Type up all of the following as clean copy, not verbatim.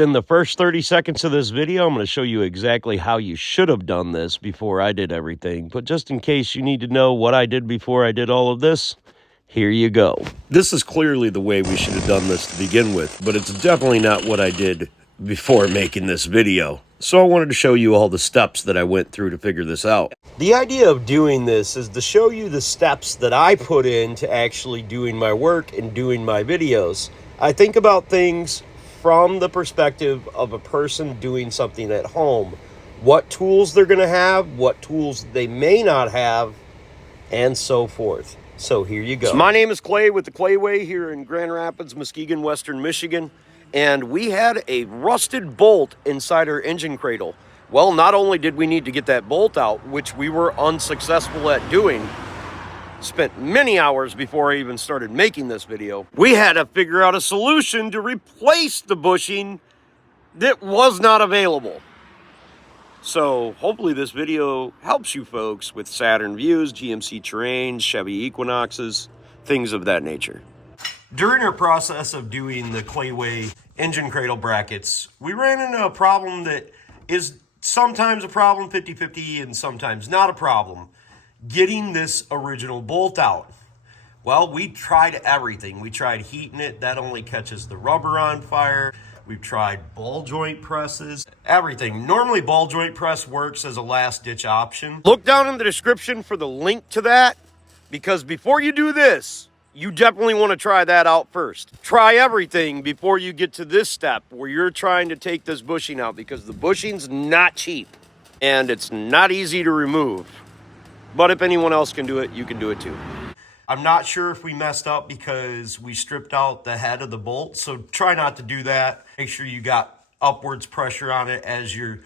Within the first 30 seconds of this video, I'm going to show you exactly how you should have done this before I did everything. But just in case you need to know what I did before I did all of this, here you go. This is clearly the way we should have done this to begin with, but it's definitely not what I did before making this video. So I wanted to show you all the steps that I went through to figure this out. The idea of doing this is to show you the steps that I put into actually doing my work and doing my videos. I think about things from the perspective of a person doing something at home. What tools they're going to have, what tools they may not have, and so forth. So here you go. So my name is Clay with the Clayway here in Grand Rapids, Muskegon, Western Michigan. And we had a rusted bolt inside our engine cradle. Well, not only did we need to get that bolt out, which we were unsuccessful at doing, spent many hours before I even started making this video, we had to figure out a solution to replace the bushing that was not available. So hopefully this video helps you folks with Saturn Vues, GMC Terrains, Chevy Equinoxes, things of that nature. During our process of doing the Clayway engine cradle brackets, we ran into a problem that is sometimes a problem 50-50 and sometimes not a problem. Getting this original bolt out. Well, we tried everything. We tried heating it. That only catches the rubber on fire. We've tried ball joint presses, everything. Normally ball joint press works as a last ditch option. Look down in the description for the link to that, because before you do this, you definitely want to try that out first. Try everything before you get to this step where you're trying to take this bushing out, because the bushing's not cheap and it's not easy to remove. But if anyone else can do it, you can do it too. I'm not sure if we messed up because we stripped out the head of the bolt, so try not to do that. Make sure you got upwards pressure on it as you're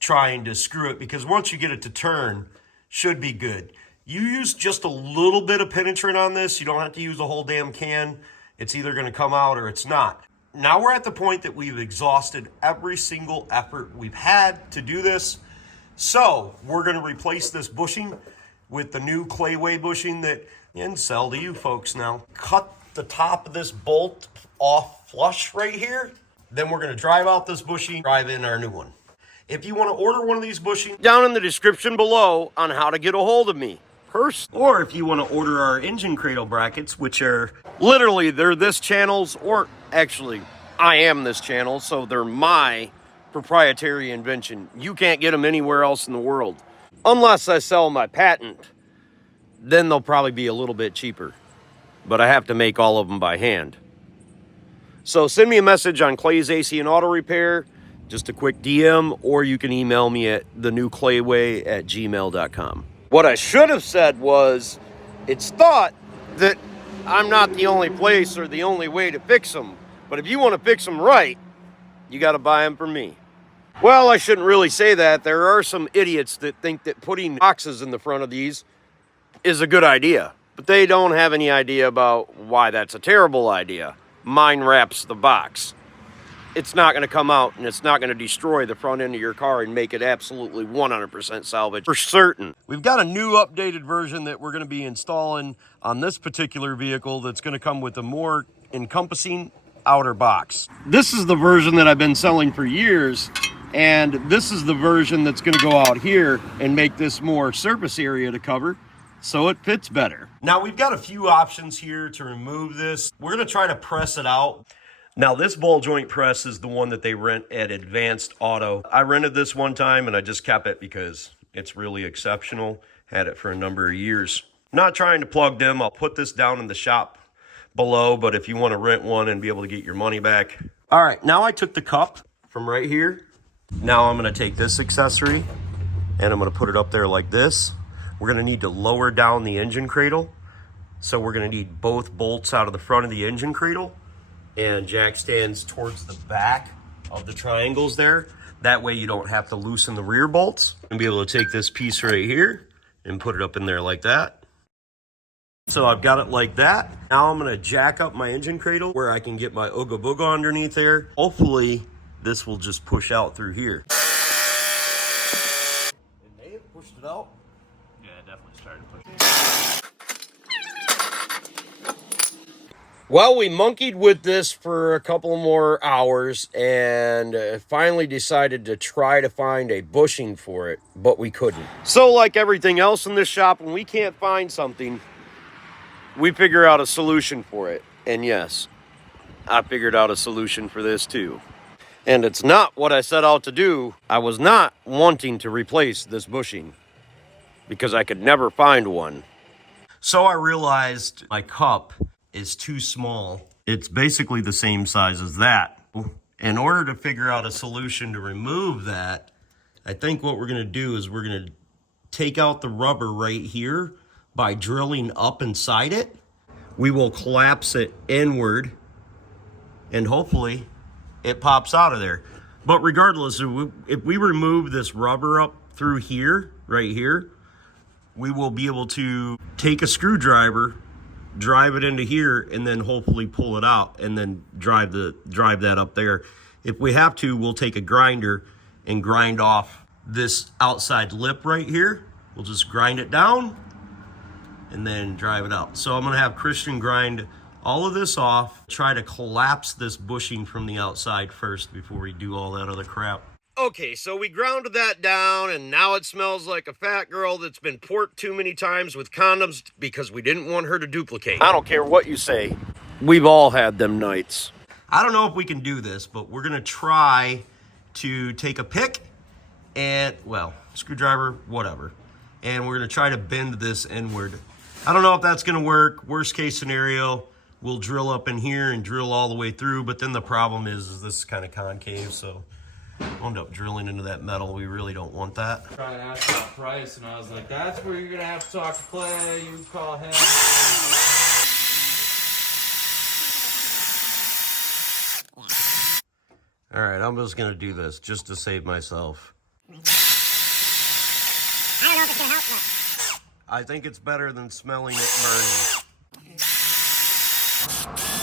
trying to screw it, because once you get it to turn, should be good. You use just a little bit of penetrant on this. You don't have to use the whole damn can. It's either going to come out or it's not. Now we're at the point that we've exhausted every single effort we've had to do this. So we're going to replace this bushing with the new Clayway bushing that and sell to you folks now. Cut the top of this bolt off flush right here. Then we're going to drive out this bushing, drive in our new one. If you want to order one of these bushings, down in the description below on how to get a hold of me. Or if you want to order our engine cradle brackets, which are literally, they're this channel's, or actually I am this channel, so they're my proprietary invention. You can't get them anywhere else in the world. Unless I sell my patent, then they'll probably be a little bit cheaper. But I have to make all of them by hand. So send me a message on Clay's AC and Auto Repair, just a quick DM, or you can email me at thenewclayway@gmail.com. What I should have said was, it's thought that I'm not the only place or the only way to fix them. But if you want to fix them right, you got to buy them from me. Well, I shouldn't really say that. There are some idiots that think that putting boxes in the front of these is a good idea. But they don't have any idea about why that's a terrible idea. Mine wraps the box. It's not going to come out and it's not going to destroy the front end of your car and make it absolutely 100% salvage for certain. We've got a new updated version that we're going to be installing on this particular vehicle that's going to come with a more encompassing outer box. This is the version that I've been selling for years, and this is the version that's going to go out here and make this more surface area to cover, so it fits better. Now we've got a few options here to remove this. We're going to try to press it out. Now this ball joint press is the one that they rent at Advanced Auto. I rented this one time and I just kept it because it's really exceptional. Had it for a number of years. Not trying to plug them. I'll put this down in the shop below, but if you want to rent one and be able to get your money back. All right, now I took the cup from right here. Now I'm going to take this accessory and I'm going to put it up there like this. We're going to need to lower down the engine cradle. So we're going to need both bolts out of the front of the engine cradle and jack stands towards the back of the triangles there. That way you don't have to loosen the rear bolts. And be able to take this piece right here and put it up in there like that. So I've got it like that. Now I'm gonna jack up my engine cradle where I can get my Ooga Booga underneath there. Hopefully this will just push out through here. It may have pushed it out. Yeah, it definitely started pushing. Well, we monkeyed with this for a couple more hours and finally decided to try to find a bushing for it, but we couldn't. So like everything else in this shop, when we can't find something, we figure out a solution for it. And yes, I figured out a solution for this too. And it's not what I set out to do. I was not wanting to replace this bushing because I could never find one. So I realized my cup is too small. It's basically the same size as that. In order to figure out a solution to remove that, I think what we're gonna do is we're gonna take out the rubber right here by drilling up inside it. We will collapse it inward and hopefully it pops out of there. But regardless, if we remove this rubber up through here, right here, we will be able to take a screwdriver, drive it into here, and then hopefully pull it out and then drive that up there. If we have to, we'll take a grinder and grind off this outside lip right here. We'll just grind it down and then drive it out. So I'm gonna have Christian grind all of this off, try to collapse this bushing from the outside first before we do all that other crap. Okay, so we ground that down, and now it smells like a fat girl that's been porked too many times with condoms because we didn't want her to duplicate. I don't care what you say. We've all had them nights. I don't know if we can do this, but we're gonna try to take a pick and, well, screwdriver, whatever. And we're gonna try to bend this inward. I don't know if that's gonna work. Worst case scenario, we'll drill up in here and drill all the way through, but then the problem is this is kind of concave, so I'll end up drilling into that metal. We really don't want that. Trying to ask about price, and I was like, that's where you're gonna have to talk to Clay. You call him. All right, I'm just gonna do this just to save myself. I don't know if it's gonna help much. I think it's better than smelling it burning.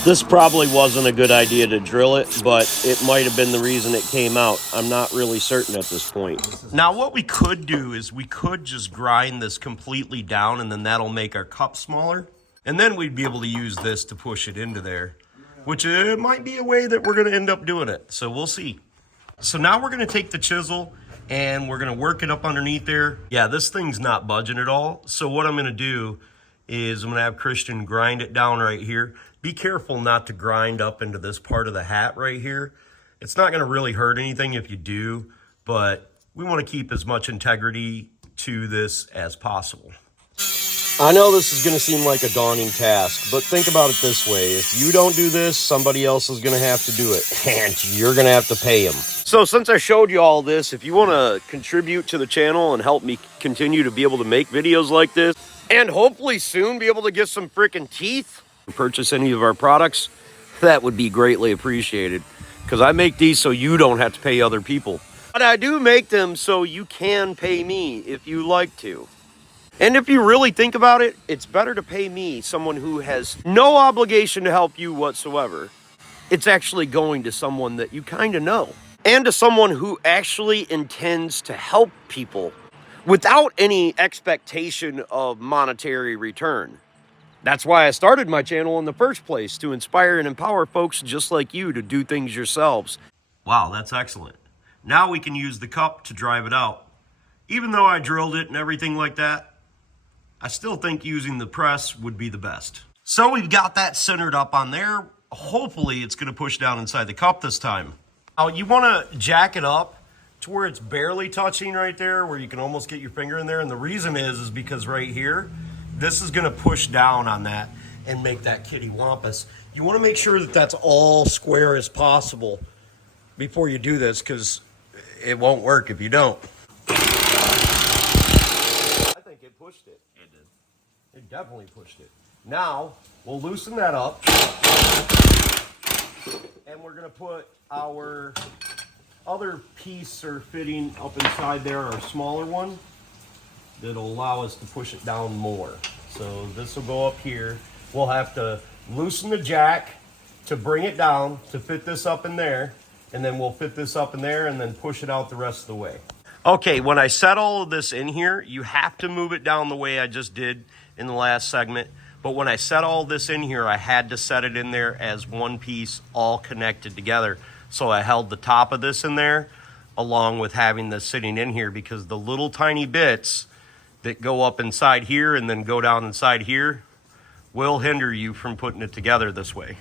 This probably wasn't a good idea to drill it, but it might have been the reason it came out. I'm not really certain at this point. Now, what we could do is we could just grind this completely down, and then that'll make our cup smaller. And then we'd be able to use this to push it into there, which might be a way that we're going to end up doing it. So we'll see. So now we're going to take the chisel and we're going to work it up underneath there. Yeah, this thing's not budging at all. So what I'm going to do is I'm going to have Christian grind it down right here. Be careful not to grind up into this part of the hat right here. It's not going to really hurt anything if you do, but we want to keep as much integrity to this as possible. I know this is going to seem like a daunting task, but think about it this way. If you don't do this, somebody else is going to have to do it, and you're going to have to pay them. So since I showed you all this, if you want to contribute to the channel and help me continue to be able to make videos like this, and hopefully soon be able to get some freaking teeth, purchase any of our products, that would be greatly appreciated, because I make these so you don't have to pay other people. But I do make them so you can pay me if you like to. And if you really think about it, it's better to pay me, someone who has no obligation to help you whatsoever. It's actually going to someone that you kind of know. And to someone who actually intends to help people without any expectation of monetary return. That's why I started my channel in the first place, to inspire and empower folks just like you to do things yourselves. Wow, that's excellent. Now we can use the cup to drive it out. Even though I drilled it and everything like that, I still think using the press would be the best. So we've got that centered up on there. Hopefully it's gonna push down inside the cup this time. Now you wanna jack it up to where it's barely touching right there, where you can almost get your finger in there. And the reason is because right here, this is gonna push down on that and make that kitty wampus. You wanna make sure that that's all square as possible before you do this, because it won't work if you don't. I think it pushed it. It did. It definitely pushed it. Now, we'll loosen that up. And we're gonna put our other piece or fitting up inside there, our smaller one, that'll allow us to push it down more. So this will go up here. We'll have to loosen the jack to bring it down to fit this up in there, and then we'll fit this up in there and then push it out the rest of the way. Okay, when I set all of this in here, you have to move it down the way I just did in the last segment. But when I set all this in here, I had to set it in there as one piece, all connected together. So I held the top of this in there along with having this sitting in here, because the little tiny bits that go up inside here and then go down inside here will hinder you from putting it together this way.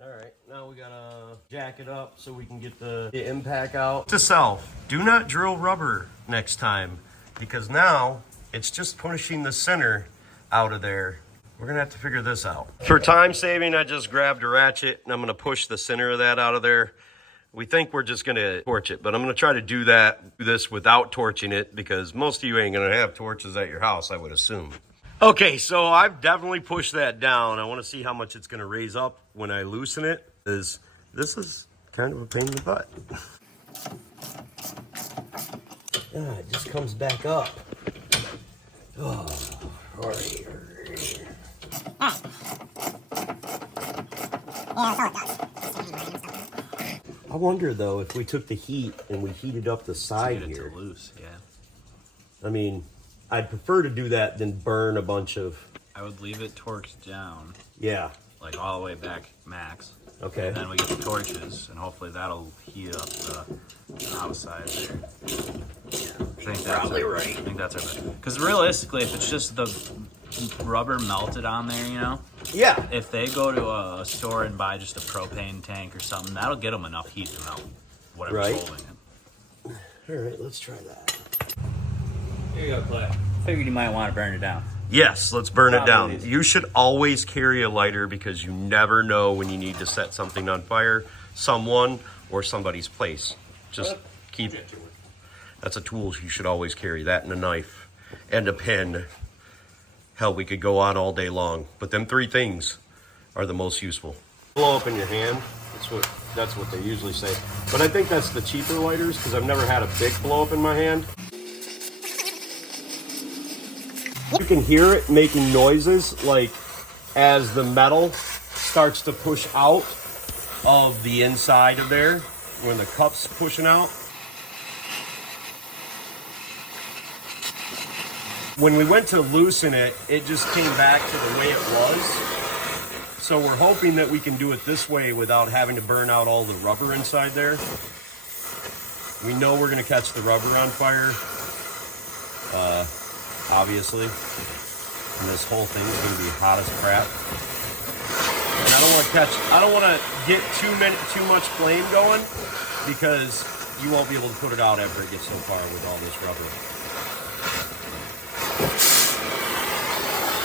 All right, now we gotta jack it up so we can get the impact out. To self, do not drill rubber next time, because now it's just pushing the center out of there. We're gonna have to figure this out. For time saving, I just grabbed a ratchet and I'm gonna push the center of that out of there. We think we're just gonna torch it, but I'm gonna try to do this without torching it, because most of you ain't gonna have torches at your house, I would assume. Okay, so I've definitely pushed that down. I wanna see how much it's gonna raise up when I loosen it, because this is kind of a pain in the butt. It just comes back up. Oh, all right. I wonder though if we took the heat and we heated up the side to get here. it to loose, yeah. I mean, I'd prefer to do that than burn a bunch of. I would leave it torqued down. Yeah. Like all the way back max. Okay. And then we get the torches, and hopefully that'll heat up the outside there. Yeah, I think that's probably our, right. I think that's our best. Because realistically, if it's just the rubber melted on there, you know, Yeah. if they go to a store and buy just a propane tank or something, that'll get them enough heat to melt whatever's Right. holding it. All right, let's try that. Here you go, Clay. Figured you might want to burn it down. Yes, let's burn it down. Probably. You should always carry a lighter, because you never know when you need to set something on fire, someone or somebody's place. Just keep it. That's a tool you should always carry, that and a knife and a pen. Hell, we could go on all day long, but them three things are the most useful. Blow up in your hand, that's what they usually say. But I think that's the cheaper lighters, because I've never had a big blow up in my hand. You can hear it making noises, like as the metal starts to push out of the inside of there, when the cup's pushing out. When we went to loosen it, it just came back to the way it was. So we're hoping that we can do it this way without having to burn out all the rubber inside there. We know we're gonna catch the rubber on fire, obviously. And this whole thing is gonna be hot as crap. And I don't wanna get too much flame going, because you won't be able to put it out after it gets so far with all this rubber.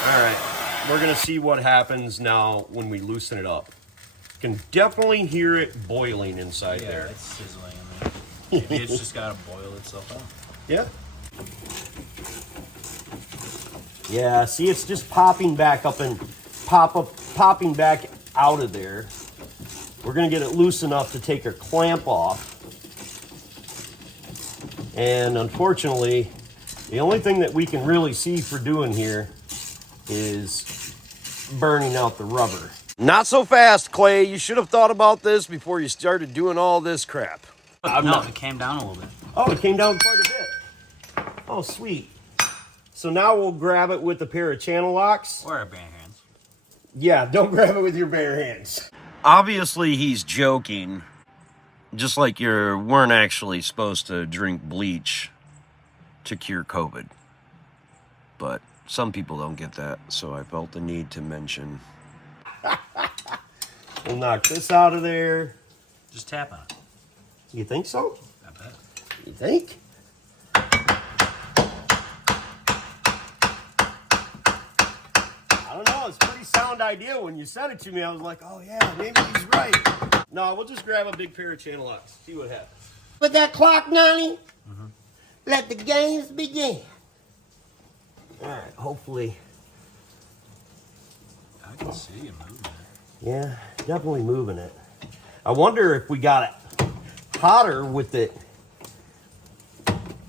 All right, we're gonna see what happens now when we loosen it up. You can definitely hear it boiling inside there. It's sizzling in there. Maybe it's just gotta boil itself out. Yeah. Yeah, see, it's just popping back up and popping back out of there. We're gonna get it loose enough to take our clamp off. And unfortunately, the only thing that we can really see for doing here is burning out the rubber. Not so fast, Clay. You should have thought about this before you started doing all this crap. It came down a little bit. Oh, it came down quite a bit. Oh, sweet. So now we'll grab it with a pair of channel locks. Or our bare hands. Yeah, don't grab it with your bare hands. Obviously, he's joking. Just like you weren't actually supposed to drink bleach to cure COVID. But some people don't get that, so I felt the need to mention. We'll knock this out of there. Just tap on it. You think so? I bet. You think? I don't know. It's a pretty sound idea. When you sent it to me, I was like, oh yeah, maybe he's right. No, we'll just grab a big pair of channel locks. See what happens. With that clock, Nani, let the games begin. All right, hopefully. I can see you moving it. Yeah, definitely moving it. I wonder if we got it hotter with it,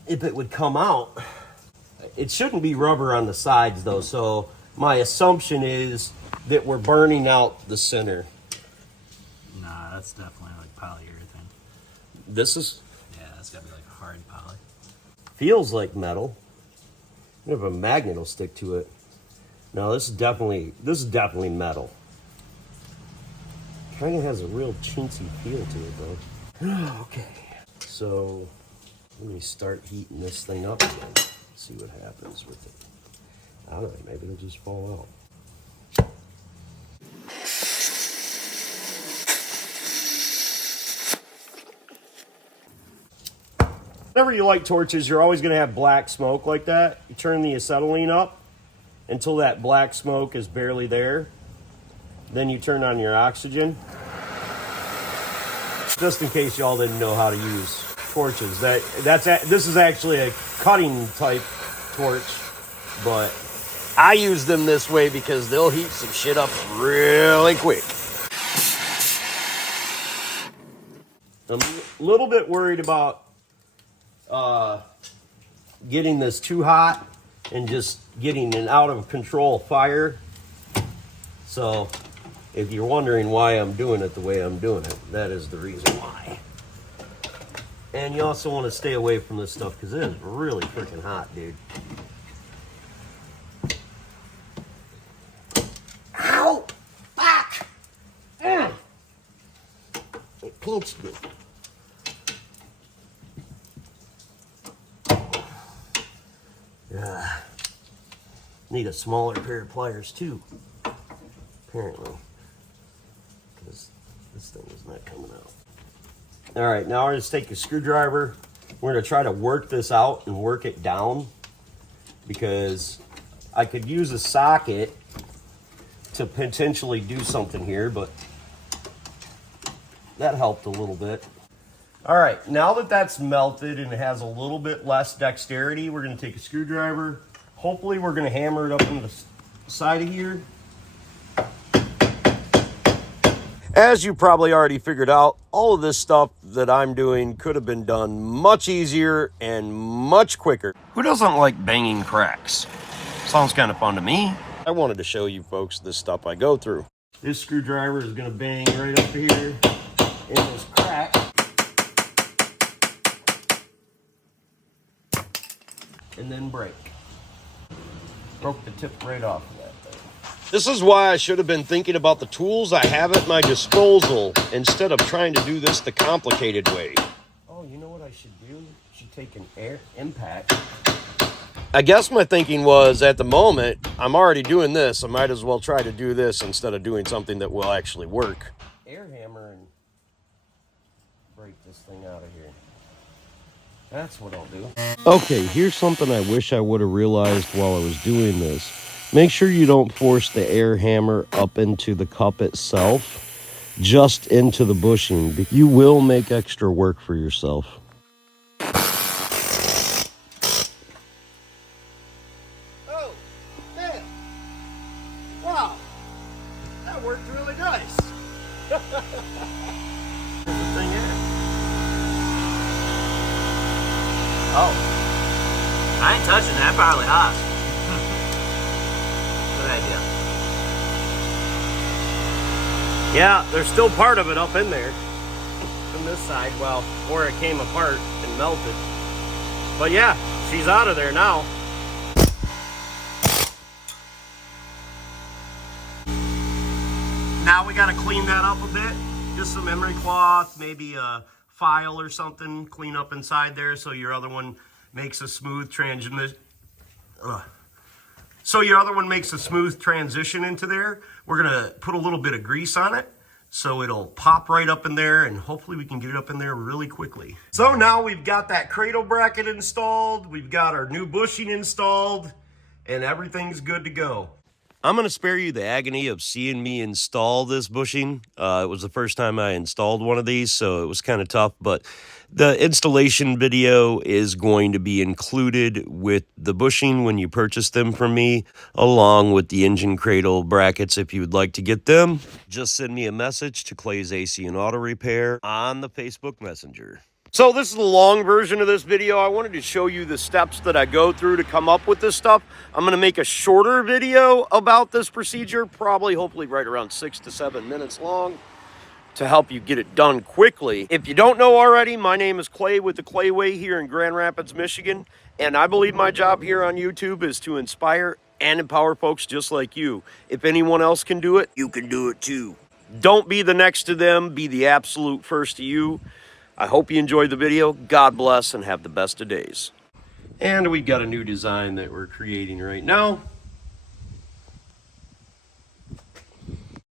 if it would come out. It shouldn't be rubber on the sides though, so my assumption is that we're burning out the center. Nah, that's definitely like polyurethane. This is? Yeah, that's gotta be like hard poly. Feels like metal. You have a magnet will stick to it. No, this is definitely metal. Kind of has a real chintzy feel to it though. Okay, so let me start heating this thing up again. See what happens with it. I don't know, maybe it'll just fall out. Whenever you light torches, you're always going to have black smoke like that. You turn the acetylene up until that black smoke is barely there. Then you turn on your oxygen. Just in case y'all didn't know how to use torches. This is actually a cutting type torch, but I use them this way because they'll heat some shit up really quick. I'm a little bit worried about getting this too hot and just getting an out of control fire. So if you're wondering why I'm doing it the way I'm doing it, that is the reason why. And you also want to stay away from this stuff because it is really freaking hot, dude. Ow! Fuck! It pinched me. Need a smaller pair of pliers too, apparently, because this thing is not coming out. All right, now I'm just take a screwdriver. We're gonna try to work this out and work it down because I could use a socket to potentially do something here, but that helped a little bit. All right, now that that's melted and it has a little bit less dexterity, we're gonna take a screwdriver. Hopefully we're gonna hammer it up in the side of here. As you probably already figured out, all of this stuff that I'm doing could have been done much easier and much quicker. Who doesn't like banging cracks? Sounds kind of fun to me. I wanted to show you folks this stuff I go through. This screwdriver is gonna bang right up here in this crack. And then break. Broke the tip right off of that thing. This is why I should have been thinking about the tools I have at my disposal instead of trying to do this the complicated way. Oh, you know what I should do? I should take an air impact. I guess my thinking was, at the moment, I'm already doing this. I might as well try to do this instead of doing something that will actually work. Air hammer and break this thing out of here. That's what I'll do. Okay, here's something I wish I would have realized while I was doing this. Make sure you don't force the air hammer up into the cup itself, just into the bushing. You will make extra work for yourself. Oh, man. Wow. That worked really nice. Where's the thing at? Oh. I ain't touching that. Probably hot. Good idea. Yeah, there's still part of it up in there. From this side, well, where it came apart and melted. But yeah, she's out of there now. Now we gotta clean that up a bit. Just some emery cloth, maybe a file or something, clean up inside there so your other one makes a smooth transition. So your other one makes a smooth transition into there. We're gonna put a little bit of grease on it so it'll pop right up in there, and hopefully we can get it up in there really quickly. So now we've got that cradle bracket installed, we've got our new bushing installed, and everything's good to go. I'm going to spare you the agony of seeing me install this bushing. It was the first time I installed one of these, so it was kind of tough. But the installation video is going to be included with the bushing when you purchase them from me, along with the engine cradle brackets if you would like to get them. Just send me a message to Clay's AC and Auto Repair on the Facebook Messenger. So this is the long version of this video. I wanted to show you the steps that I go through to come up with this stuff. I'm going to make a shorter video about this procedure, probably hopefully right around 6 to 7 minutes long, to help you get it done quickly. If you don't know already, my name is Clay with the Clay Way here in Grand Rapids, Michigan, And I believe my job here on YouTube is to inspire and empower folks just like you. If anyone else can do it, you can do it too. Don't be the next to them, be the absolute first to you. I hope you enjoyed the video. God bless and have the best of days. And we've got a new design that we're creating right now.